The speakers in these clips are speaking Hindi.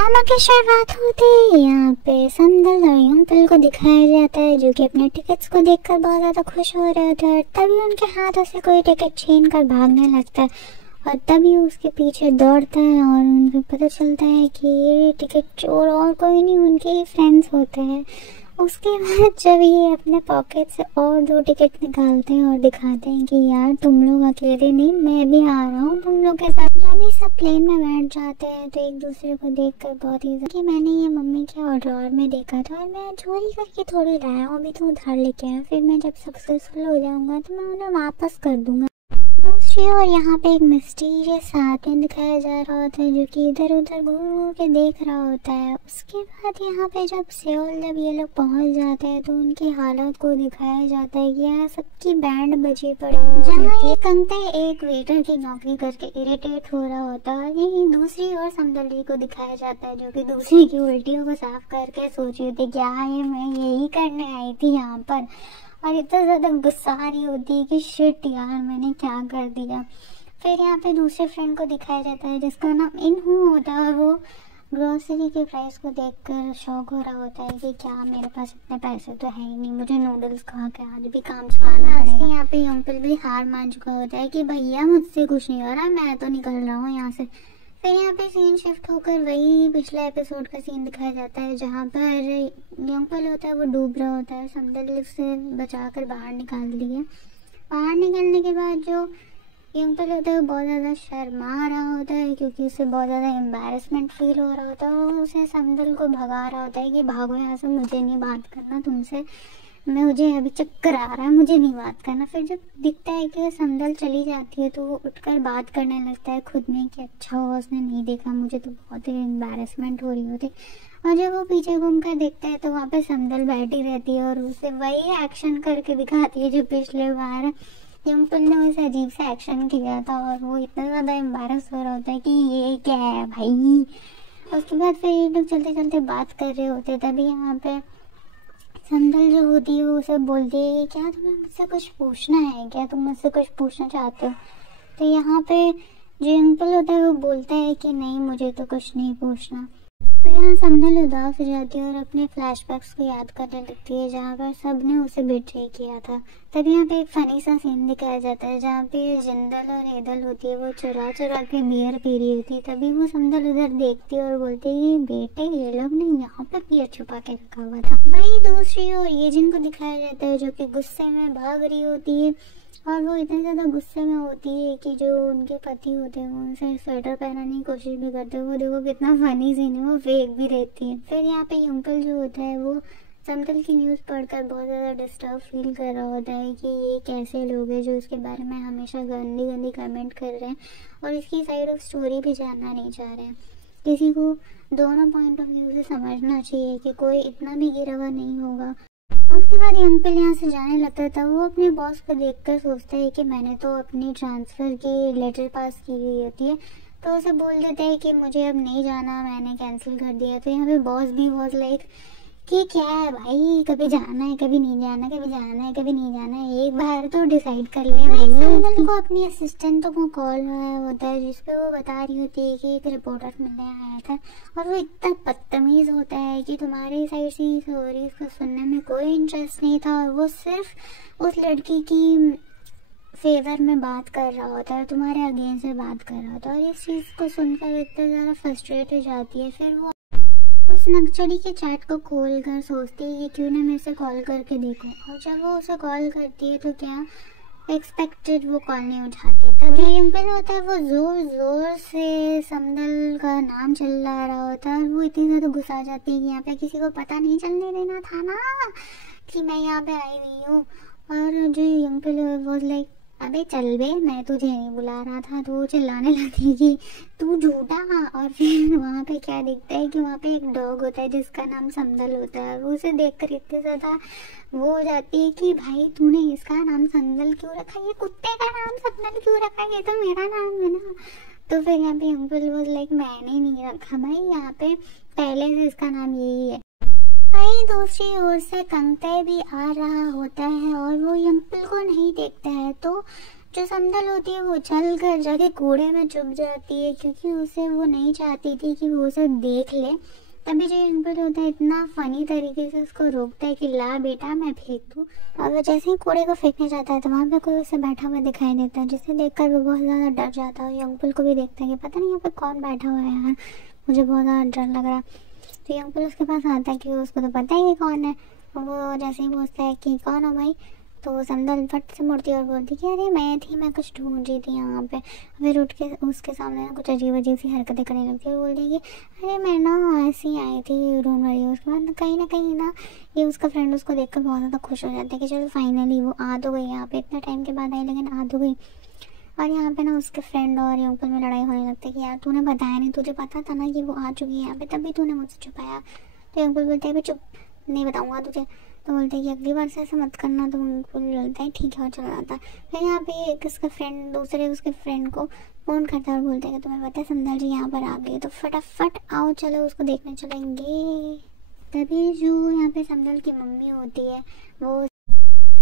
ड्रामा की शुरुआत होते ही यहाँ पे संदल और यंगपिल को दिखाया जाता है जो कि अपने टिकट्स को देखकर बहुत ज़्यादा खुश हो रहे होते हैं और तभी उनके हाथों से कोई टिकट छीन कर भागने लगता है और तभी उसके पीछे दौड़ता है और उनको पता चलता है कि ये टिकट चोर और कोई नहीं उनके ही फ्रेंड्स होते हैं। उसके बाद जब ये अपने पॉकेट से और 2 टिकट निकालते हैं और दिखाते हैं कि यार तुम लोग अकेले नहीं, मैं भी आ रहा हूँ तुम लोग के साथ। जब ये सब प्लेन में बैठ जाते हैं तो एक दूसरे को देखकर बहुत ही कि मैंने ये मम्मी के ड्रॉअर में देखा था और मैं चोरी करके थोड़ी लाया हूँ, अभी तो उधार लेके आया, फिर मैं जब सक्सेसफुल हो जाऊँगा तो मैं उन्हें वापस कर दूँगा। दूसरी ओर यहाँ पे एक मिस्टीरियस आदमी दिखाया जा रहा होता है जो कि इधर उधर घूर घूर के देख रहा होता है। उसके बाद यहाँ पे जब सेओल जब ये लोग पहुँच जाते हैं तो उनकी हालत को दिखाया जाता है कि यहाँ सबकी बैंड बजी पड़ी जहाँ ये कंते एक वेटर की नौकरी करके इरिटेट हो रहा होता है। यही दूसरी ओर समदली को दिखाया जाता है जो कि दूसरी की उल्टियों को साफ करके सोच रही थी क्या ये मैं यही करने आई थी यहाँ पर, और इतना ज़्यादा गुस्सा आ रही होती है कि शिट यार मैंने क्या कर दिया। फिर यहाँ पे दूसरे फ्रेंड को दिखाया जाता है जिसका नाम इनहू होता है और वो ग्रोसरी के प्राइस को देखकर शौक हो रहा होता है कि क्या मेरे पास इतने पैसे तो है ही नहीं, मुझे नूडल्स खा के आज भी काम चलाना है। यहाँ पे यंगपिल भी हार मान चुका होता है कि भैया मुझसे कुछ नहीं हो रहा, मैं तो निकल रहा हूँ यहाँ से। फिर यहाँ पे सीन शिफ्ट होकर वही पिछले एपिसोड का सीन दिखाया जाता है जहाँ पर यंगपिल होता है वो डूब रहा होता है, समदल से बचाकर बाहर निकाल दिए। बाहर निकलने के बाद जो यंगपिल होता है वो बहुत ज़्यादा शर्मा रहा होता है क्योंकि उसे बहुत ज़्यादा एम्बैरेसमेंट फील हो रहा होता है और उसे समदल को भगा रहा होता है कि भागो यहाँ से, मुझे नहीं बात करना तुमसे, मुझे अभी चक्कर आ रहा है, मुझे नहीं बात करना। फिर जब दिखता है कि समदल चली जाती है तो वो उठकर बात करने लगता है खुद में कि अच्छा हुआ उसने नहीं देखा, मुझे तो बहुत ही एम्बैरेसमेंट हो रही होती। और जब वो पीछे घूम कर देखता है तो वहाँ पे समदल बैठी रहती है और उसे वही एक्शन करके दिखाती है जो पिछले बार यंगपिल ने उसे अजीब सा एक्शन किया था और वो इतना ज़्यादा एम्बैरस हो रहा होता है कि ये क्या है भाई। उसके बाद फिर ये लोग चलते चलते बात कर रहे होते तभी यहाँ पे समदल जो होती है वो उसे बोलती है क्या तुम्हें मुझसे कुछ पूछना है, क्या तुम मुझसे कुछ पूछना चाहते हो। तो यहाँ पे जो यंगपिल होता है वो बोलता है कि नहीं मुझे तो कुछ नहीं पूछना। तो यहाँ समदल उदास हो जाती है और अपने फ्लैशबैक्स को याद करने लगती है जहाँ पर सब ने उसे बिट्रे किया था। तब यहाँ पे एक फनी सा सीन दिखाया जाता है जहाँ पे जिंदल और हेदल होती है वो चुरा चुरा के बियर पी रही होती है। तभी वो समदल उधर देखती है और बोलती है बेटे ये लोग ने यहाँ पे बियर छुपा के रखा हुआ था। वही दूसरी ओर ये जिनको दिखाया जाता है जो कि गुस्से में भाग रही होती है और वो इतने ज़्यादा गुस्से में होती है कि जो उनके पति होते हैं उनसे स्वेटर पहनाने की कोशिश भी करते हैं। वो देखो कितना फनी सीन है, वो फेक भी रहती है। फिर यहाँ पे यंगपिल जो होता है वो समदल की न्यूज़ पढ़कर बहुत ज़्यादा डिस्टर्ब फील कर रहा होता है कि ये कैसे लोग हैं जो इसके बारे में हमेशा गंदी गंदी कमेंट कर रहे हैं और इसकी साइड ऑफ स्टोरी भी जानना नहीं चाह रहे हैं। किसी को दोनों पॉइंट ऑफ व्यू से समझना चाहिए कि कोई इतना भी गिरा हुआ नहीं होगा। उसके बाद यंगपिल यहाँ से जाने लगता था। वो अपने बॉस को देखकर सोचता है कि मैंने तो अपनी ट्रांसफ़र की लेटर पास की हुई होती है तो उसे बोल देता है कि मुझे अब नहीं जाना, मैंने कैंसिल कर दिया। तो यहाँ पे बॉस भी बहुत लाइक कि क्या है भाई, कभी जाना है कभी नहीं जाना, कभी जाना है कभी नहीं जाना है, एक बार तो डिसाइड कर ले भाई। समदल को अपनी असिस्टेंट को कॉल आया होता है जिसपे वो बता रही होती है कि एक रिपोर्टर मिलने आया था और वो इतना बदतमीज़ होता है कि तुम्हारी साइड से स्टोरीज को सुनने में कोई इंटरेस्ट नहीं था और वो सिर्फ उस लड़की की फेवर में बात कर रहा होता है, तुम्हारे अगेंस्ट में बात कर रहा होता है। और इस चीज़ को सुनकर इतना ज़्यादा फ्रस्ट्रेट हो जाती है। फिर वो उस नक्चड़ी के चैट को खोल कर सोचती है कि क्यों ना मैं इसे कॉल करके देखूं। और जब वो उसे कॉल करती है तो क्या एक्सपेक्टेड वो कॉल नहीं उठाती। तभी यंगपिल होता है वो ज़ोर ज़ोर से समदल का नाम चिल्ला रहा होता है और वो इतनी ज़्यादा गुस्सा आ जाती है कि यहाँ पे किसी को पता नहीं चलने देना था ना कि मैं यहाँ पे आई हुई हूँ। और जो यंगपिल है वो लाइक अबे चल बे, मैं तुझे नहीं बुला रहा था। तो वो चिल्लाने लगती कि तू झूठा। और फिर वहाँ पे क्या दिखता है कि वहाँ पे एक डॉग होता है जिसका नाम समदल होता है। वो उसे देखकर इतनी ज़्यादा वो हो जाती है कि भाई तूने इसका नाम समदल क्यों रखा, ये कुत्ते का नाम समदल क्यों रखा, ये तो मेरा नाम है ना। तो फिर यहाँ पे यंगपिल वाज लाइक मैंने नहीं रखा भाई, यहाँ पे पहले से इसका नाम यही है। वहीं दूसरी ओर से कंते भी आ रहा होता है और वो यंगपिल को नहीं देखता है। तो जो समदल होती है वो उछल कर जाके कूड़े में छुप जाती है, क्योंकि उसे वो नहीं चाहती थी कि वो उसे देख ले। तभी जो यंगपुल होता है इतना फनी तरीके से उसको रोकता है कि ला बेटा मैं फेंक दूँ। और वो जैसे ही कूड़े को फेंकने जाता है तो वहाँ पे कोई उसे बैठा हुआ दिखाई देता है, जिसे देखकर वो बहुत ज़्यादा डर जाता है। यंगपुल को भी देखता है कि पता नहीं यहाँ पे कौन बैठा हुआ है यार, मुझे बहुत ज़्यादा डर लग रहा है। तो यंगपुल उसके पास आता है कि उसको तो पता ही है कौन है। वो जैसे ही पूछता है कि कौन हो भाई, तो समदल फट से मुड़ती है और बोलती कि अरे मैं कुछ ढूंढ रही थी यहाँ पे। फिर उठ के उसके सामने ना कुछ अजीब अजीब सी हरकतें करने लगती है और बोलती कि अरे मैं ना ऐसे ही आई थी ढूंढ रही हूँ। उसके बाद कहीं ना ये उसका फ्रेंड उसको देखकर बहुत ज़्यादा खुश हो जाता है कि चलो फाइनली वो आ तो गई यहाँ पे, इतना टाइम के बाद आई लेकिन आ तो गई। और यहाँ पे ना उसके फ्रेंड और यंगपुल में लड़ाई होने लगती है कि यार तूने बताया नहीं, तुझे पता था ना कि वो आ चुकी है यहाँ पे, तभी तूने मुझसे छुपाया। तो यंगपुल बोलते हैं चुप, नहीं बताऊँगा तुझे। तो बोलते हैं कि अगली बार से ऐसा मत करना। तो यंगपुल बोलता है ठीक है और चला जाता है। फिर यहाँ पे एक उसका फ्रेंड दूसरे उसके फ्रेंड को फ़ोन करता है और बोलते हैं कि तुम्हें पता है समदल जी यहाँ पर आ गए, तो फटाफट आओ चलो उसको देखने चलेंगे। तभी जो यहाँ पे समदल की मम्मी होती है वो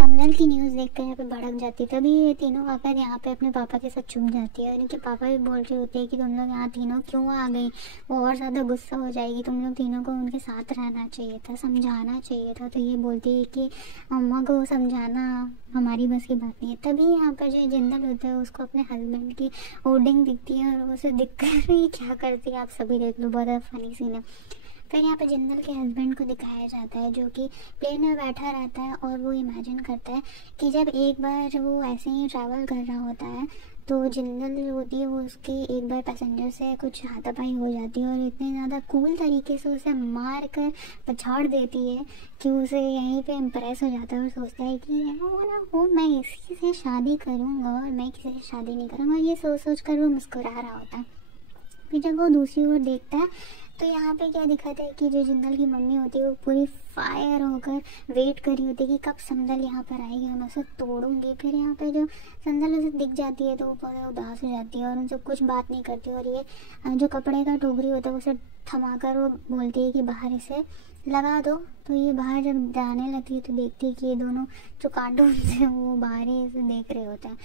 समदल की न्यूज़ देखकर यहाँ पे भड़क जाती है। तभी ये तीनों आकर यहाँ पे अपने पापा के साथ छुप जाती है और इनके पापा भी बोल रहे होते हैं कि तुम लोग यहाँ तीनों क्यों आ गई, वो और ज़्यादा गुस्सा हो जाएगी, तुम लोग तीनों को उनके साथ रहना चाहिए था, समझाना चाहिए था। तो ये बोलती है कि अम्मा को समझाना हमारी बस की बात नहीं है। तभी यहाँ पर जो जिंदल होता है उसको अपने हस्बैंड की होर्डिंग दिखती है और उसे दिख कर ही क्या करती है आप सभी देख लो, बहुत फनी सीन है। फिर यहाँ पे जिंदल के हस्बैंड को दिखाया जाता है जो कि प्लेन में बैठा रहता है और वो इमेजिन करता है कि जब एक बार वो ऐसे ही ट्रैवल कर रहा होता है तो जिंदल जो होती है वो उसकी एक बार पैसेंजर से कुछ हाथापाई हो जाती है और इतने ज़्यादा कूल तरीके से उसे मार कर पछाड़ देती है कि उसे यहीं पे इम्प्रेस हो जाता है और सोचता है कि वो ना हो मैं इसी से शादी करूँगा और मैं किसी से शादी नहीं करूँगा। ये सोच सोच कर वो मुस्कुरा रहा होता है। फिर जब वो दूसरी ओर देखता है तो यहाँ पे क्या दिखाता है कि जो जिंदल की मम्मी होती है वो पूरी फायर होकर वेट कर रही होती है कि कब समदल यहाँ पर आएगी और मैं उसे तोड़ूंगी। फिर यहाँ पे जो समदल उसे दिख जाती है तो वो बहुत उदास हो जाती है और उनसे कुछ बात नहीं करती और ये जो कपड़े का टोकरी होता है उसे थमाकर वो बोलती है कि बाहर इसे लगा दो। तो ये बाहर जब जाने लगती है तो देखती है कि ये दोनों जो कार्टून है वो बाहर ही इसे देख रहे होते हैं।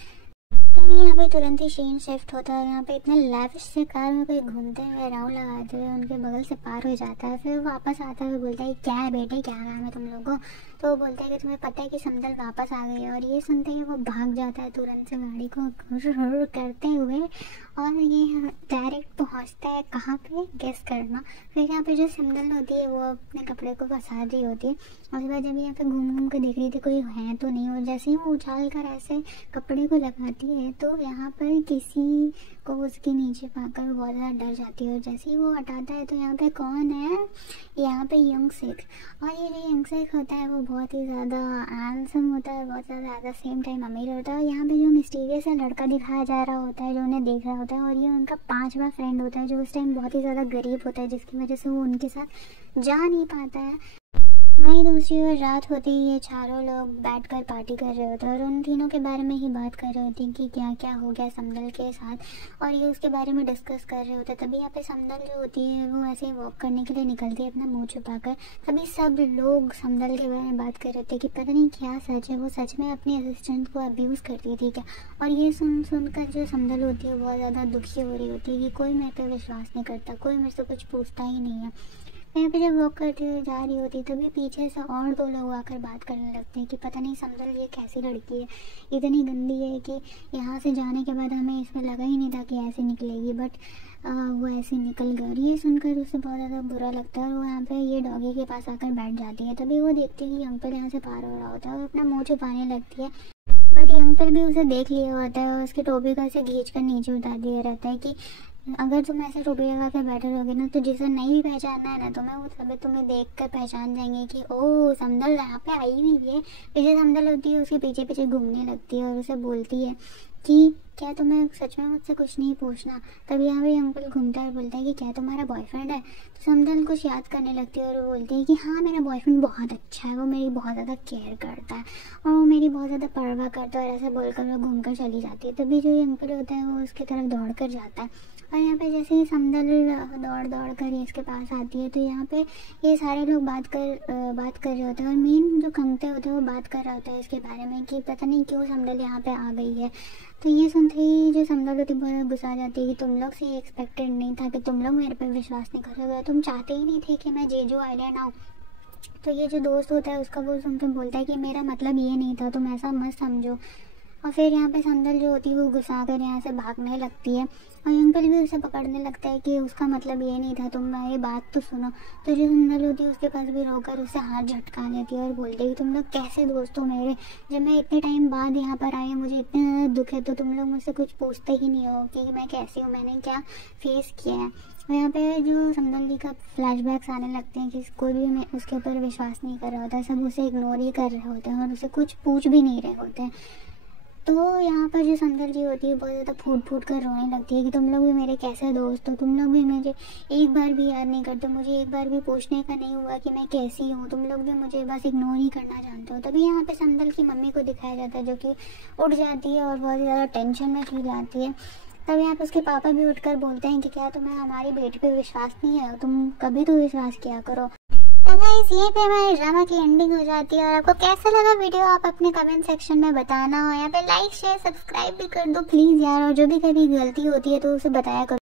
तभी यहाँ पे तुरंत ही सीन शिफ्ट होता है। यहाँ पे इतने लैविश से कार में कोई घूमते हुए राउंड लगाते हुए उनके बगल से पार हो जाता है। फिर वापस आता है बोलता है क्या है बेटे, क्या नाम है तुम लोगों को। तो वो बोलता है कि तुम्हें पता है कि समदल वापस आ गई है। और ये सुनते ही वो भाग जाता है तुरंत से गाड़ी को हुर करते हुए और ये डायरेक्ट पहुँचता है कहाँ पे, गेस करना। फिर यहाँ पे जो समदल होती है वो अपने कपड़े को फंसा रही होती है और उसके बाद जब यहाँ पे घूम घूम के देख रही थी कोई है तो नहीं, और जैसे ही वो उछाल कर ऐसे कपड़े को लगाती है तो यहाँ पर किसी को उसके नीचे पाकर बहुत ज़्यादा डर जाती है। और जैसे ही वो हटाता है तो यहाँ पे कौन है, यहाँ पे यंगसेक। और ये जो यंगसेक होता है वो बहुत ही ज़्यादा हैंडसम होता है, बहुत ज़्यादा सेम टाइम अमीर होता है। और यहाँ पे जो मिस्टीरियस सा लड़का दिखाया जा रहा होता है जो उन्हें देख रहा होता है और ये उनका 5वां फ्रेंड होता है जो उस टाइम बहुत ही ज़्यादा गरीब होता है जिसकी वजह से वो उनके साथ जा नहीं पाता है। वहीं दूसरी ओर रात होते ही ये चारों लोग बैठकर पार्टी कर रहे होते हैं और उन तीनों के बारे में ही बात कर रहे होते हैं कि क्या क्या हो गया समदल के साथ और ये उसके बारे में डिस्कस कर रहे होते हैं। तभी यहाँ पे समदल जो होती है वो ऐसे ही वॉक करने के लिए निकलती है अपना मुंह छुपाकर। तभी सब लोग समदल के बारे में बात कर रहे थे कि पता नहीं क्या सच है, वो सच में अपने असिस्टेंट को अब्यूज़ करती थी क्या। और ये सुनकर जो समदल होती है बहुत ज़्यादा दुखी हो रही होती है कि कोई मेरे पर विश्वास नहीं करता, कोई मेरे से कुछ पूछता ही नहीं है। यहाँ पे जब वॉक करते हुए जा रही होती तभी पीछे से और 2 लोग आकर बात करने लगते हैं कि पता नहीं समदल ये कैसी लड़की है, इतनी गंदी है कि यहाँ से जाने के बाद हमें इसमें लगा ही नहीं था कि ऐसे निकलेगी, बट वो ऐसे निकल गई। और ये सुनकर उसे बहुत ज़्यादा बुरा लगता है और वो यहाँ पे ये डॉगी के पास आकर बैठ जाती है। तभी वो देखती है कि अंकल यहाँ से पार हो रहा होता है और अपना मुँह छुपाने लगती है, बट अंकल भी उसे देख लिया होता है और उसकी टोपी का से खींच कर नीचे उतार दिया रहता है कि अगर तुम ऐसे टोपी लगा कर बैठे रहोगे ना तो जिसे नहीं भी पहचानना है ना तुम्हें वो सभी तुम्हें देख कर पहचान जाएंगे कि ओह समदल यहाँ पे आई हुई है। फिर जो समदल होती है उसके पीछे पीछे घूमने लगती है और उसे बोलती है कि क्या तुम्हें सच में मुझसे कुछ नहीं पूछना। तभी यहाँ पे अंकल घूमता है और बोलता है कि क्या तुम्हारा बॉयफ्रेंड है। तो समदल कुछ याद करने लगती है और वो बोलती है कि हाँ मेरा बॉयफ्रेंड बहुत अच्छा है, वो मेरी बहुत ज़्यादा केयर करता है और वो मेरी बहुत ज़्यादा परवाह करता है। और ऐसे बोलकर वो घूम कर चली जाती है। तभी जो अंकल होता है वो उसकी तरफ दौड़ कर जाता है और यहाँ पे जैसे ही समदल दौड़ कर इसके पास आती है तो यहाँ पे ये सारे लोग बात कर रहे होते हैं और मेन जो कंगते होते हैं वो बात कर रहा होता है इसके बारे में कि पता नहीं क्यों समदल यहाँ पे आ गई है। तो ये सुनते ही जो संदल होती बहुत गुस्सा आ जाती है कि तुम लोग से ये एक्सपेक्टेड नहीं था कि तुम लोग मेरे पे विश्वास नहीं करोगे, तुम चाहते ही नहीं थे कि मैं जेजू आइलैंड आऊँ। तो ये जो दोस्त होता है उसका वो सुन के बोलता है कि मेरा मतलब ये नहीं था, तुम ऐसा मत समझो। और फिर यहाँ पे संदल जो होती है वो गुस्सा कर यहाँ से भागने लगती है और अंकल भी उसे पकड़ने लगता है कि उसका मतलब ये नहीं था, तुम मेरी बात तो सुनो। तो जो संदल होती है उसके पास भी रोकर उसे हाथ झटका लेती है और बोलती है कि तुम लोग कैसे दोस्त हो मेरे, जब मैं इतने टाइम बाद यहाँ पर आई, मुझे इतना दुख है, तो तुम लोग मुझसे कुछ पूछते ही नहीं हो कि मैं कैसी हूँ, मैंने क्या फेस किया है। और यहाँ पे जो संदल जी का फ्लैशबैक्स आने लगते हैं कि कोई भी उसके ऊपर विश्वास नहीं कर रहा होता, सब उसे इग्नोर ही कर रहे होते हैं और उसे कुछ पूछ भी नहीं रहे होते हैं। तो यहाँ पर जो संदल जी होती है बहुत ज़्यादा फूट फूट कर रोने लगती है कि तुम लोग भी मेरे कैसे दोस्त हो, तुम लोग भी मुझे एक बार भी याद नहीं करते, मुझे एक बार भी पूछने का नहीं हुआ कि मैं कैसी हूँ, तुम लोग भी मुझे बस इग्नोर ही करना जानते हो। तभी यहाँ पे संदल की मम्मी को दिखाया जाता है जो कि उठ जाती है और बहुत ज़्यादा टेंशन में फील आती है। तब यहाँ पे उसके पापा भी उठकर बोलते हैं कि क्या तुम्हें हमारी बेटी पे विश्वास नहीं है, तुम कभी तो विश्वास किया करो। तो गाइस यहीं पे हमारे ड्रामा की एंडिंग हो जाती है। और आपको कैसा लगा वीडियो आप अपने कमेंट सेक्शन में बताना। हो यहाँ पे लाइक शेयर सब्सक्राइब भी कर दो प्लीज़ यार, और जो भी कभी गलती होती है तो उसे बताया करो।